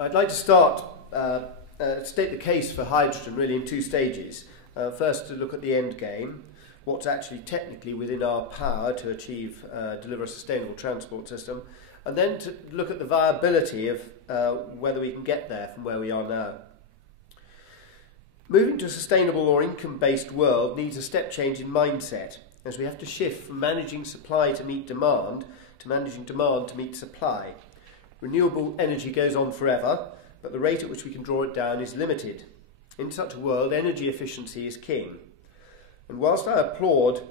I'd like to state the case for hydrogen really in two stages. First, to look at the end game, what's actually technically within our power to achieve, deliver a sustainable transport system, and then to look at the viability of whether we can get there from where we are now. Moving to a sustainable or income-based world needs a step change in mindset, as we have to shift from managing supply to meet demand to managing demand to meet supply. Renewable energy goes on forever, but the rate at which we can draw it down is limited. In such a world, energy efficiency is king. And whilst I applaud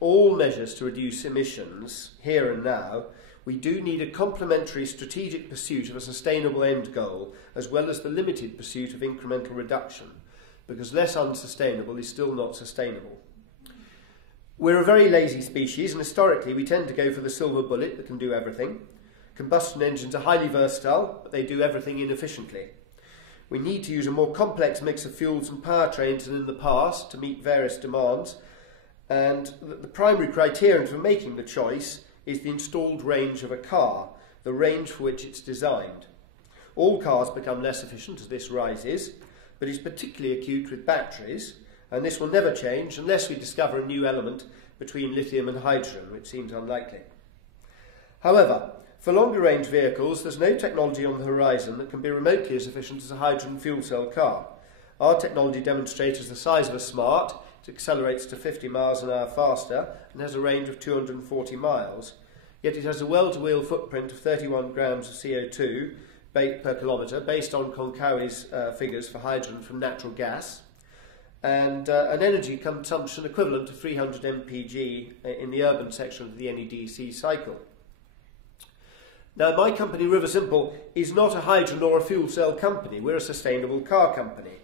all measures to reduce emissions here and now, we do need a complementary strategic pursuit of a sustainable end goal, as well as the limited pursuit of incremental reduction, because less unsustainable is still not sustainable. We're a very lazy species, and historically we tend to go for the silver bullet that can do everything. Combustion engines are highly versatile, but they do everything inefficiently. We need to use a more complex mix of fuels and powertrains than in the past to meet various demands, and the primary criterion for making the choice is the installed range of a car, the range for which it's designed. All cars become less efficient as this rises, but it's particularly acute with batteries, and this will never change unless we discover a new element between lithium and hydrogen, which seems unlikely. However, for longer range vehicles, there's no technology on the horizon that can be remotely as efficient as a hydrogen fuel cell car. Our technology demonstrates the size of a smart, it accelerates to 50 miles an hour faster and has a range of 240 miles, yet it has a well-to-wheel footprint of 31 grams of CO2 per kilometre, based on Konkawi's figures for hydrogen from natural gas, and an energy consumption equivalent to 300 mpg in the urban section of the NEDC cycle. Now, my company, Riversimple, is not a hydrogen or a fuel cell company. We're a sustainable car company.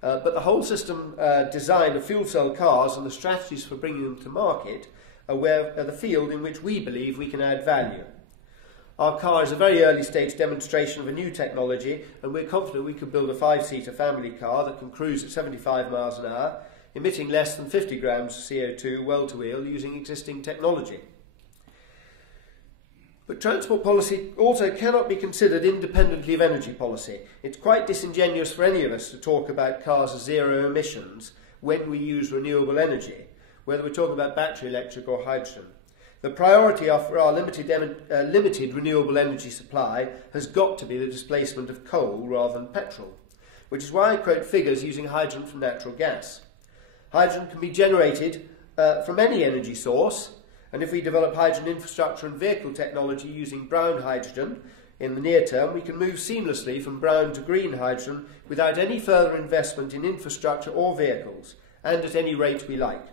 But the whole system design of fuel cell cars and the strategies for bringing them to market are the field in which we believe we can add value. Our car is a very early stage demonstration of a new technology, and we're confident we can build a 5-seater family car that can cruise at 75 miles an hour, emitting less than 50 grams of CO2 well-to-wheel using existing technology. But transport policy also cannot be considered independently of energy policy. It's quite disingenuous for any of us to talk about cars as zero emissions when we use renewable energy, whether we're talking about battery electric or hydrogen. The priority for our limited renewable energy supply has got to be the displacement of coal rather than petrol, which is why I quote figures using hydrogen from natural gas. Hydrogen can be generated from any energy source, and if we develop hydrogen infrastructure and vehicle technology using brown hydrogen in the near term, we can move seamlessly from brown to green hydrogen without any further investment in infrastructure or vehicles, and at any rate we like.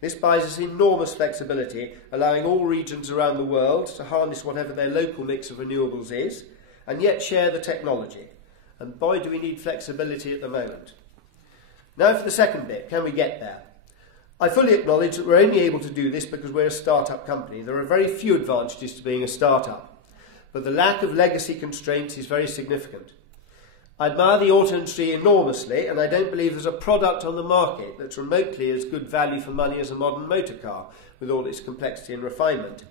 This buys us enormous flexibility, allowing all regions around the world to harness whatever their local mix of renewables is, and yet share the technology. And boy, do we need flexibility at the moment. Now for the second bit, can we get there? I fully acknowledge that we're only able to do this because we're a start-up company. There are very few advantages to being a start-up, but the lack of legacy constraints is very significant. I admire the auto industry enormously, and I don't believe there's a product on the market that's remotely as good value for money as a modern motor car, with all its complexity and refinement.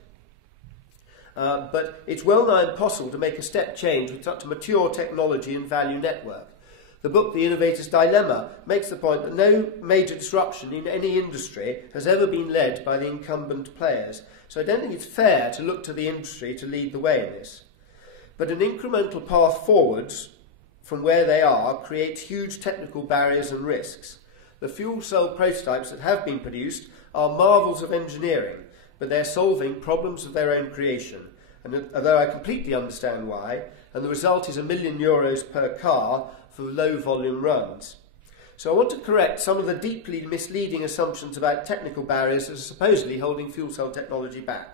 But it's well nigh impossible to make a step change with such a mature technology and value network. The book, The Innovator's Dilemma, makes the point that no major disruption in any industry has ever been led by the incumbent players, so I don't think it's fair to look to the industry to lead the way in this. But an incremental path forwards from where they are creates huge technical barriers and risks. The fuel cell prototypes that have been produced are marvels of engineering, but they're solving problems of their own creation, and although I completely understand why, and the result is €1 million per car for low volume runs. So I want to correct some of the deeply misleading assumptions about technical barriers that are supposedly holding fuel cell technology back.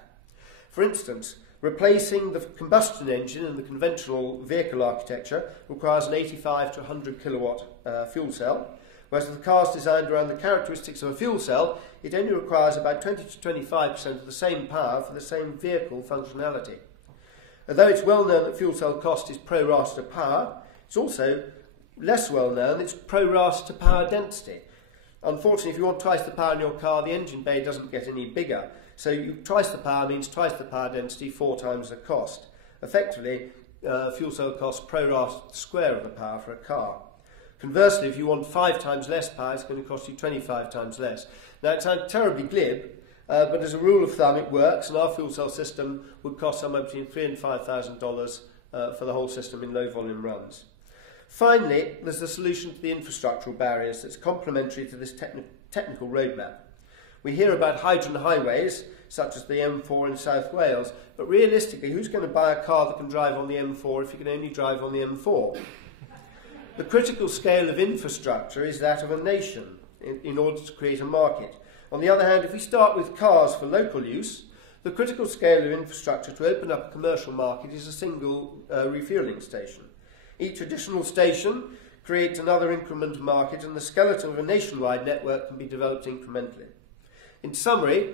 For instance, replacing the combustion engine in the conventional vehicle architecture requires an 85 to 100 kilowatt fuel cell, whereas if the car is designed around the characteristics of a fuel cell, it only requires about 20 to 25% of the same power for the same vehicle functionality. Although it's well known that fuel cell cost is pro rata to power, it's also less well known it's pro rata to power density. Unfortunately, if you want twice the power in your car, the engine bay doesn't get any bigger. So twice the power means twice the power density, 4 times the cost. Effectively, fuel cell costs pro rata the square of the power for a car. Conversely, if you want 5 times less power, it's going to cost you 25 times less. Now, it sounds terribly glib, but as a rule of thumb, it works, and our fuel cell system would cost somewhere between $3,000 and $5,000 for the whole system in low volume runs. Finally, there's the solution to the infrastructural barriers that's complementary to this technical roadmap. We hear about hydrogen highways, such as the M4 in South Wales, but realistically, who's going to buy a car that can drive on the M4 if you can only drive on the M4? The critical scale of infrastructure is that of a nation in order to create a market. On the other hand, if we start with cars for local use, the critical scale of infrastructure to open up a commercial market is a single refuelling station. Each additional station creates another increment of market, and the skeleton of a nationwide network can be developed incrementally. In summary,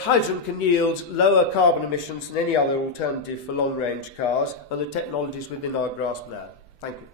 hydrogen can yield lower carbon emissions than any other alternative for long-range cars, and the technology is within our grasp now. Thank you.